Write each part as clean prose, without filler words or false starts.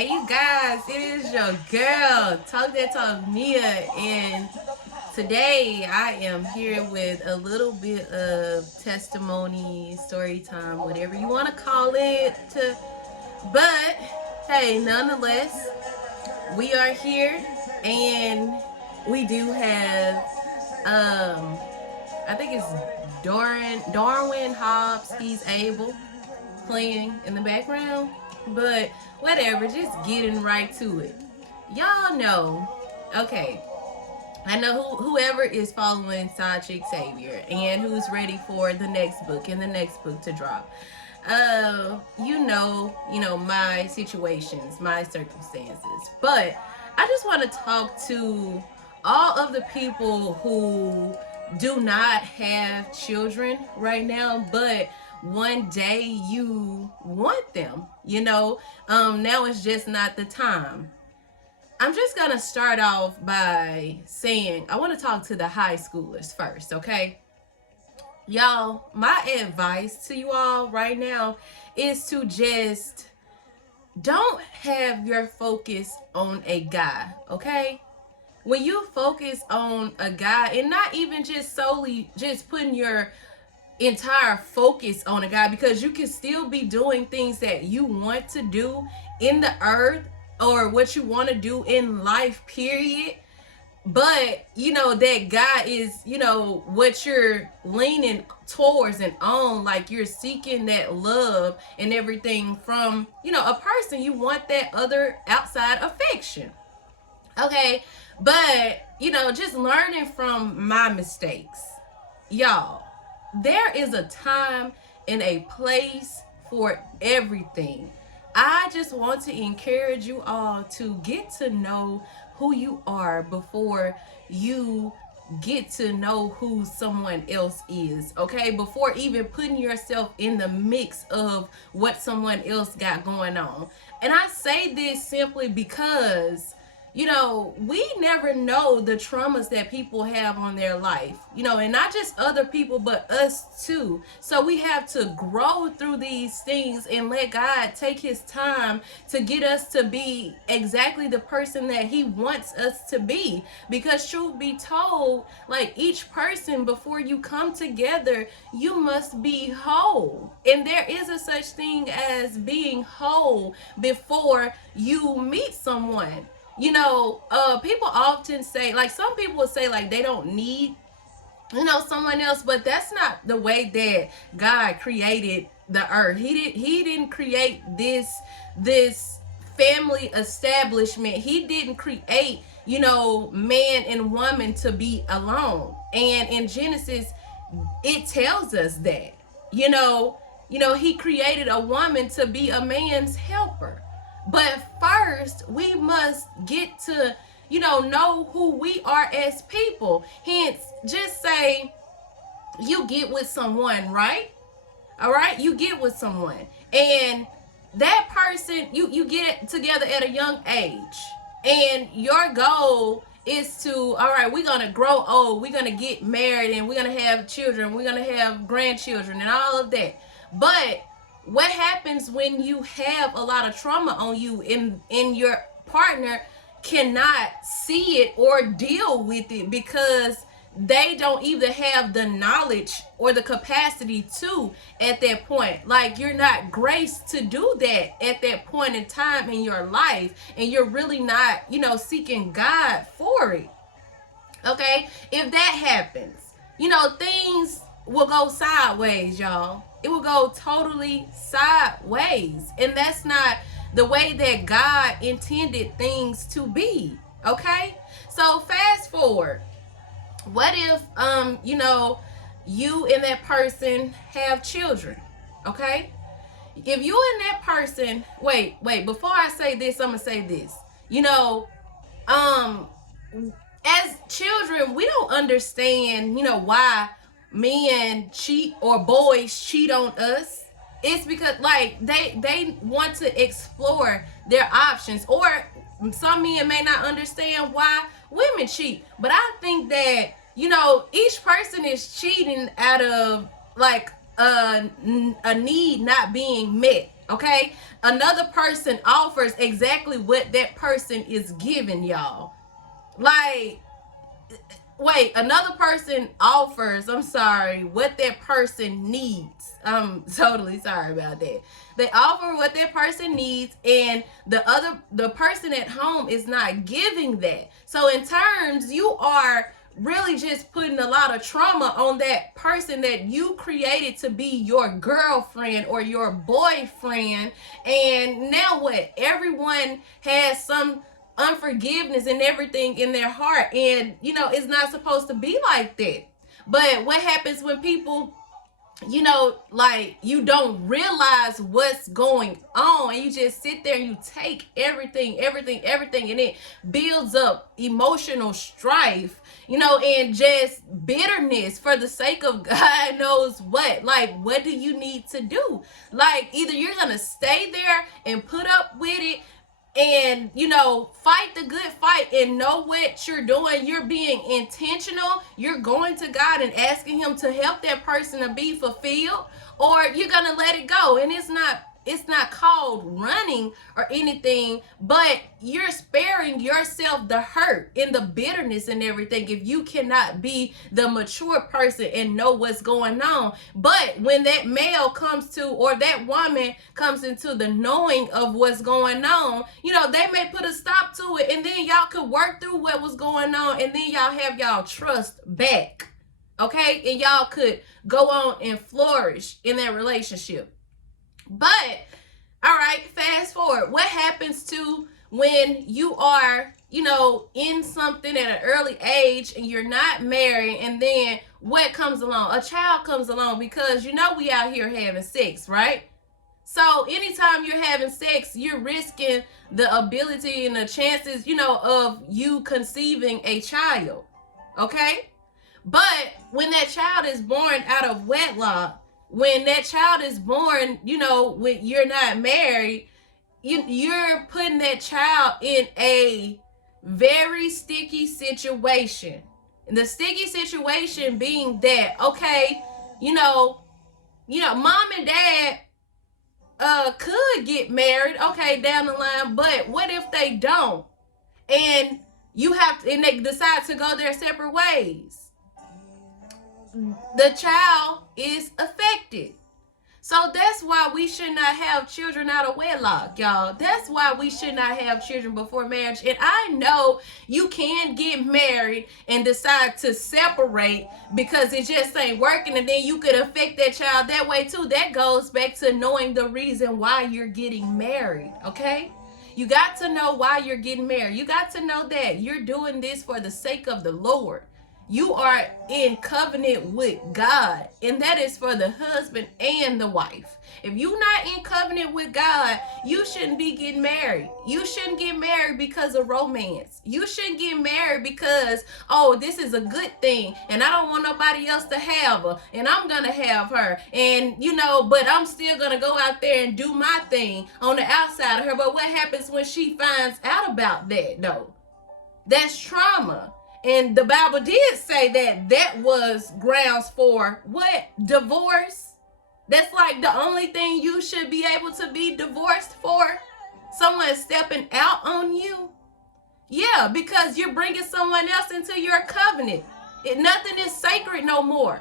Hey, you guys, it is your girl, Talk That Talk Mia, and today I am here with a little bit of testimony, story time, whatever you want to call it. But hey, nonetheless, we are here, and we do have, I think it's Darwin Hobbs. He's able playing in the background, but whatever, just getting right to it. Y'all know, okay, I know whoever is following Side Chick Savior and who's ready for the next book and the next book to drop. You know my situations, my circumstances, but I just want to talk to all of the people who do not have children right now, but one day you want them. Now it's just not the time. I'm just gonna start off by saying I want to talk to the high schoolers first, okay? Y'all, my advice to you all right now is to just don't have your focus on a guy, okay? When you focus on a guy and not even just solely just putting your entire focus on a guy, because you can still be doing things that you want to do in the earth or what you want to do in life, period. But that guy is what you're leaning towards and on, like you're seeking that love and everything from a person. You want that other outside affection, okay? But just learning from my mistakes, y'all, there is a time and a place for everything. I just want to encourage you all to get to know who you are before you get to know who someone else is, okay? Before even putting yourself in the mix of what someone else got going on. And I say this simply because we never know the traumas that people have on their life, and not just other people, but us too. So we have to grow through these things and let God take his time to get us to be exactly the person that he wants us to be. Because truth be told, like, each person, before you come together, you must be whole. And there is a such thing as being whole before you meet someone. People often say, like, some people will say, like, they don't need someone else, but that's not the way that God created the earth. He didn't create this family establishment. He didn't create man and woman to be alone. And in Genesis, it tells us that he created a woman to be a man's helper. But first, we must get to, know who we are as people. Hence, just say you get with someone, right? All right, you get with someone, and that person, you get together at a young age, and your goal is to, all right, we're gonna grow old, we're gonna get married, and we're gonna have children, we're gonna have grandchildren, and all of that. But what happens when you have a lot of trauma on you and your partner cannot see it or deal with it because they don't either have the knowledge or the capacity to at that point? Like, you're not graced to do that at that point in time in your life, and you're really not seeking God for it, okay? If that happens, things will go sideways, y'all. It will go totally sideways, and that's not the way that God intended things to be, okay? So fast forward, what if you and that person have children, okay? If you and that person, wait, before I say this, I'm gonna say this. Um as children, we don't understand why men cheat or boys cheat on us. It's because, like, they want to explore their options, or some men may not understand why women cheat. But I think that each person is cheating out of, like, a need not being met, Okay? Another person offers exactly what that person is giving y'all. Like, wait, another person offers, I'm sorry, what that person needs. I'm totally sorry about that. They offer what that person needs, and the person at home is not giving that. So in terms, you are really just putting a lot of trauma on that person that you created to be your girlfriend or your boyfriend. And now what? Everyone has some unforgiveness and everything in their heart, and it's not supposed to be like that. But what happens when people, like, you don't realize what's going on, and you just sit there and you take everything, and it builds up emotional strife, and just bitterness for the sake of God knows what. Like, what do you need to do? Like, either you're gonna stay there and put up with it and fight the good fight and know what you're doing, you're being intentional, you're going to God and asking him to help that person to be fulfilled, or you're gonna let it go. And it's not called running or anything, but you're sparing yourself the hurt and the bitterness and everything if you cannot be the mature person and know what's going on. But when that male comes to, or that woman comes into the knowing of what's going on, they may put a stop to it, and then y'all could work through what was going on, and then y'all have y'all trust back. Okay? And y'all could go on and flourish in that relationship. But, all right, fast forward. What happens to when you are, in something at an early age and you're not married, and then what comes along? A child comes along, because we out here having sex, right? So anytime you're having sex, you're risking the ability and the chances, of you conceiving a child. Okay? But when that child is born out of wedlock, when that child is born, when you're not married, you're putting that child in a very sticky situation. And the sticky situation being that, okay, mom and dad could get married, okay, down the line, but what if they don't? And and they decide to go their separate ways. The child is affected. So that's why we should not have children out of wedlock, y'all. That's why we should not have children before marriage. And I know you can get married and decide to separate because it just ain't working, and then you could affect that child that way too. That goes back to knowing the reason why you're getting married, okay? You got to know why you're getting married. You got to know that you're doing this for the sake of the Lord. You are in covenant with God, and that is for the husband and the wife. If you're not in covenant with God, you shouldn't be getting married. You shouldn't get married because of romance. You shouldn't get married because, oh, this is a good thing, and I don't want nobody else to have her, and I'm going to have her, and, but I'm still going to go out there and do my thing on the outside of her. But what happens when she finds out about that, though? That's trauma. And the Bible did say that was grounds for what? Divorce. That's like the only thing you should be able to be divorced for. Someone stepping out on you. Yeah, because you're bringing someone else into your covenant. Nothing is sacred no more.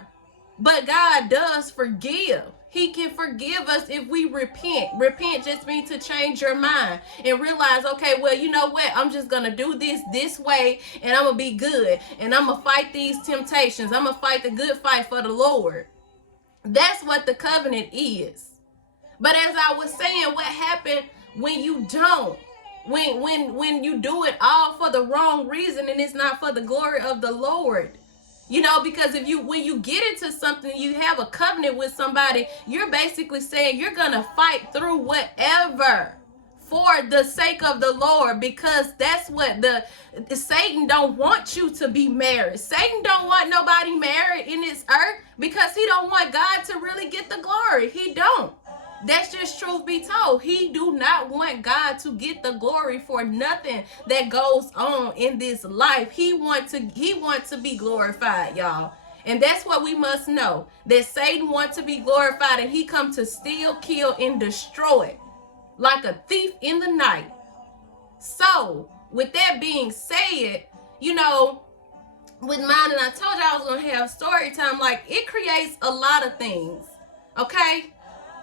But God does forgive. He can forgive us if we repent. Repent just means to change your mind and realize, okay, well, you know what? I'm just going to do this way, and I'm going to be good. And I'm going to fight these temptations. I'm going to fight the good fight for the Lord. That's what the covenant is. But as I was saying, what happened when you don't? When you do it all for the wrong reason and it's not for the glory of the Lord. Because when you get into something, you have a covenant with somebody, you're basically saying you're going to fight through whatever for the sake of the Lord, because that's what Satan don't want you to be married. Satan don't want nobody married in this earth because he don't want God to really get the glory. He don't. That's just truth be told. He do not want God to get the glory for nothing that goes on in this life. He wants to be glorified, y'all. And that's what we must know, that Satan wants to be glorified, and he come to steal, kill, and destroy. like a thief in the night. So, with that being said, you know, with mine, and I told you I was going to have story time, like, it creates a lot of things, okay?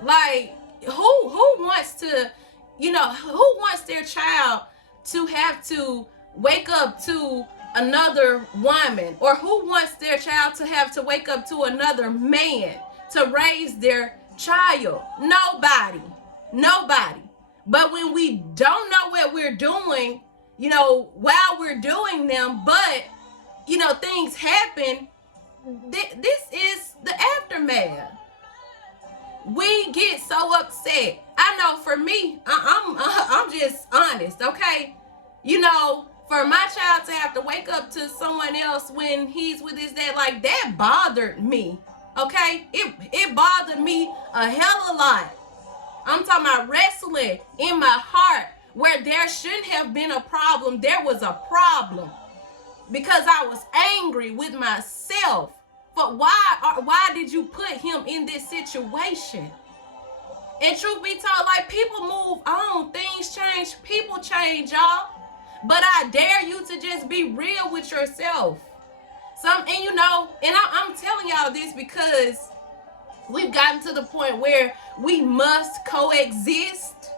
Like, who wants to, you know, who wants their child to have to wake up to another woman, or who wants their child to have to wake up to another man to raise their child? Nobody. But when we don't know what we're doing, you know, while we're doing them, but, you know, things happen, this is the aftermath. We get so upset. I know for me, I'm just honest, okay? You know, for my child to have to wake up to someone else when he's with his dad, like, that bothered me, okay? It bothered me a hell of a lot. I'm talking about wrestling in my heart where there shouldn't have been a problem. There was a problem because I was angry with myself. But why did you put him in this situation? And truth be told, like, people move on, things change, people change, y'all. But I dare you to just be real with yourself. And you know, and I'm telling y'all this because we've gotten to the point where we must coexist.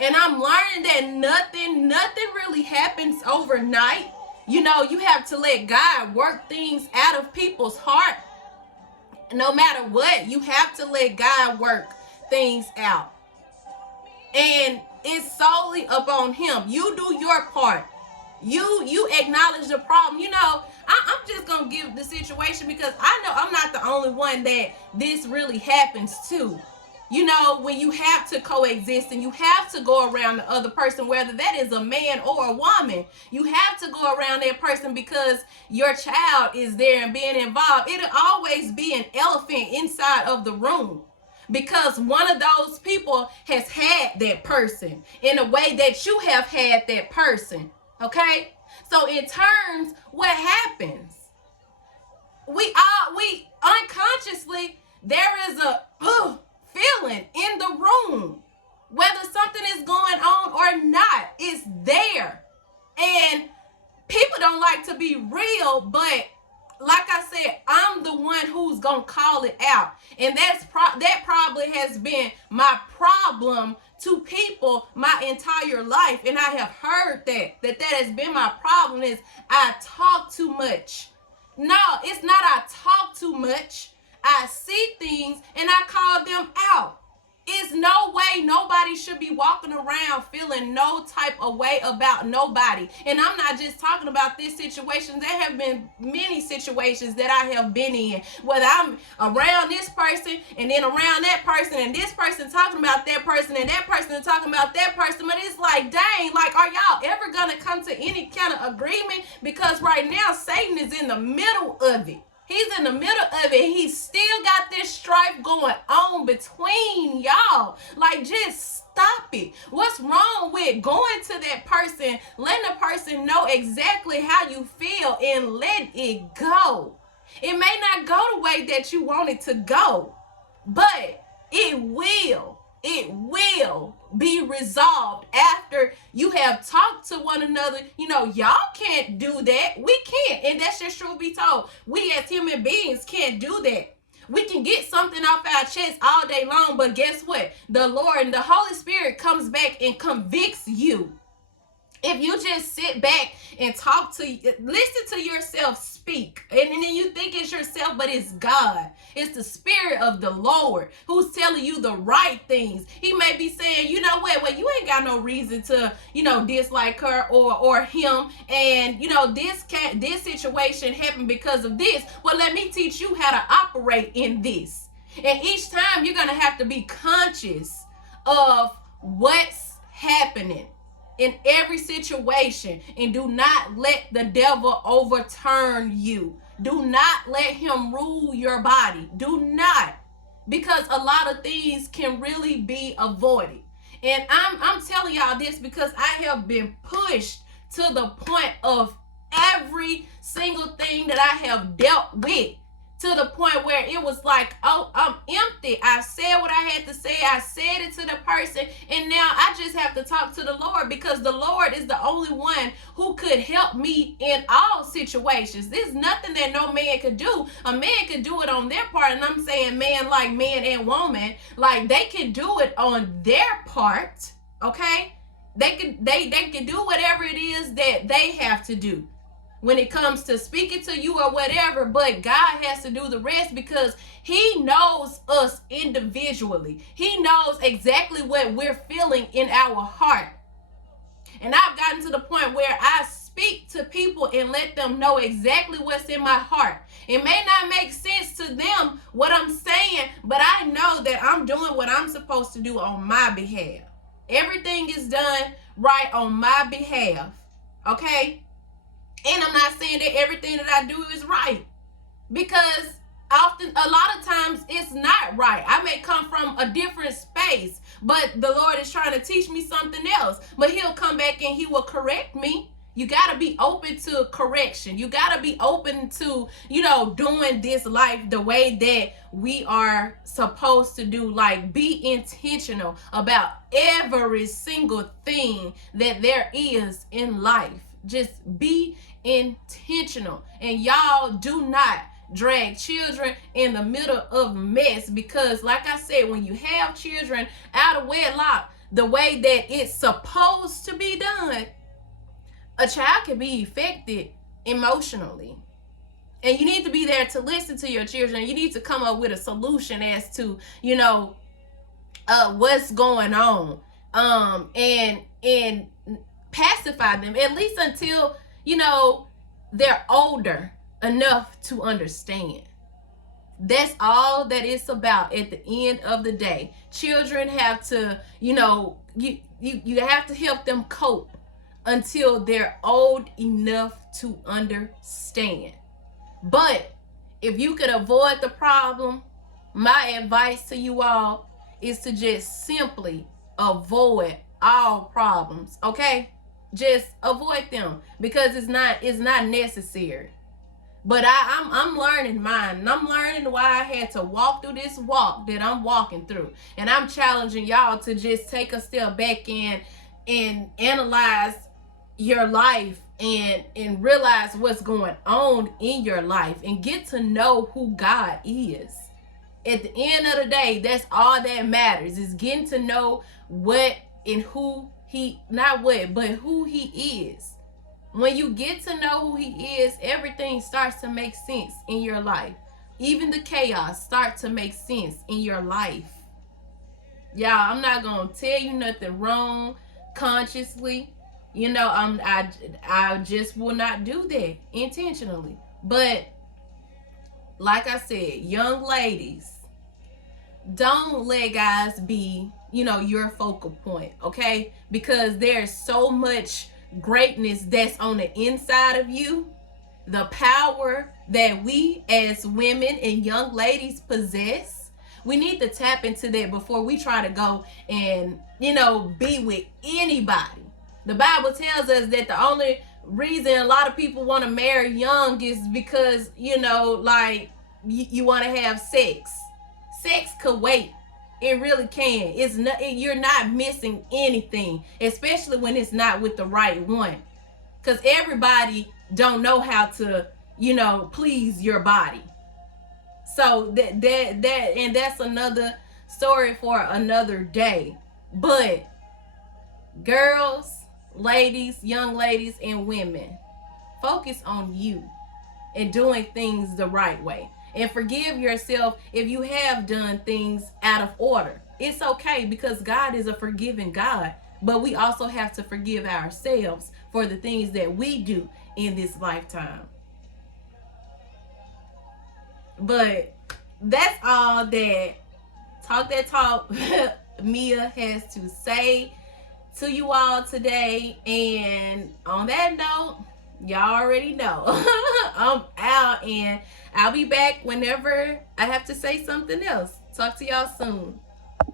And I'm learning that nothing really happens overnight. You know, you have to let God work things out of people's heart. No matter what, you have to let God work things out. And it's solely upon him. You do your part. You acknowledge the problem. You know, I'm just going to give the situation because I know I'm not the only one that this really happens to. You know, when you have to coexist and you have to go around the other person, whether that is a man or a woman, you have to go around that person because your child is there and being involved. It'll always be an elephant inside of the room because one of those people has had that person in a way that you have had that person. Okay? So in terms, what happens? We unconsciously, there is a feeling in the room, whether something is going on or not, it's there. And people don't like to be real, but like I said, I'm the one who's gonna call it out. And that probably has been my problem to people my entire life. And I have heard that has been my problem is I talk too much. No, it's not I talk too much. I see things and I call them out. It's no way nobody should be walking around feeling no type of way about nobody. And I'm not just talking about this situation. There have been many situations that I have been in, whether I'm around this person and then around that person and this person talking about that person and that person talking about that person. But it's like, dang, like, are y'all ever going to come to any kind of agreement? Because right now, Satan is in the middle of it. He's in the middle of it. He's still got this strife going on between y'all. Like, just stop it. What's wrong with going to that person, letting the person know exactly how you feel and let it go? It may not go the way that you want it to go, but it will be resolved after you have talked to one another. You know, y'all can't do that. We can't. And that's just truth be told. We as human beings can't do that. We can get something off our chest all day long, but guess what? The Lord and the Holy Spirit comes back and convicts you. If you just sit back and listen to yourself speak, and then you think it's yourself, but it's God. It's the Spirit of the Lord who's telling you the right things. He may be saying, you know what, well, you ain't got no reason to, you know, dislike her or him. And, you know, this situation happened because of this. Well, let me teach you how to operate in this. And each time you're going to have to be conscious of what's happening in every situation, and do not let the devil overturn you. Do not let him rule your body. Do not, because a lot of things can really be avoided. And I'm telling y'all this because I have been pushed to the point of every single thing that I have dealt with. to the point where it was like, oh, I'm empty. I said what I had to say. I said it to the person. And now I just have to talk to the Lord, because the Lord is the only one who could help me in all situations. There's nothing that no man could do. A man could do it on their part. And I'm saying man like man and woman. Like they can do it on their part. Okay? They can do whatever it is that they have to do when it comes to speaking to you or whatever, but God has to do the rest, because he knows us individually. He knows exactly what we're feeling in our heart. And I've gotten to the point where I speak to people and let them know exactly what's in my heart. It may not make sense to them what I'm saying, but I know that I'm doing what I'm supposed to do on my behalf. Everything is done right on my behalf. Okay? And I'm not saying that everything that I do is right, because often, a lot of times, it's not right. I may come from a different space, but the Lord is trying to teach me something else. But he'll come back and he will correct me. You got to be open to correction. You got to be open to, doing this life the way that we are supposed to do. Like, be intentional about every single thing that there is in life. Just be intentional. And y'all do not drag children in the middle of mess, because like I said, when you have children out of wedlock the way that it's supposed to be done, a child can be affected emotionally. And you need to be there to listen to your children. You need to come up with a solution as to, what's going on. And pacify them, at least until, they're older enough to understand. That's all that it's about at the end of the day. Children have to, you have to help them cope until they're old enough to understand. But if you could avoid the problem, my advice to you all is to just simply avoid all problems, okay? Just avoid them, because it's not necessary. But I'm learning mine, and I'm learning why I had to walk through this walk that I'm walking through. And I'm challenging y'all to just take a step back and analyze your life and realize what's going on in your life, and get to know who God is. At the end of the day, that's all that matters, is getting to know what and who who he is. When you get to know who he is, everything starts to make sense in your life. Even the chaos starts to make sense in your life. Y'all, I'm not gonna tell you nothing wrong consciously. I just will not do that intentionally. But like I said, young ladies, don't let guys be, your focal point, okay? Because there's so much greatness that's on the inside of you. The power that we as women and young ladies possess, we need to tap into that before we try to go and, be with anybody. The Bible tells us that the only reason a lot of people want to marry young is because, you want to have sex. Sex could wait. It really can. It's not. You're not missing anything, especially when it's not with the right one. Because everybody don't know how to, please your body. So that's another story for another day. But girls, ladies, young ladies, and women, focus on you and doing things the right way. And forgive yourself if you have done things out of order. It's okay, because God is a forgiving God. But we also have to forgive ourselves for the things that we do in this lifetime. But that's all that Talk Mia has to say to you all today. And on that note, y'all already know I'm out, and I'll be back whenever I have to say something else. Talk to y'all soon.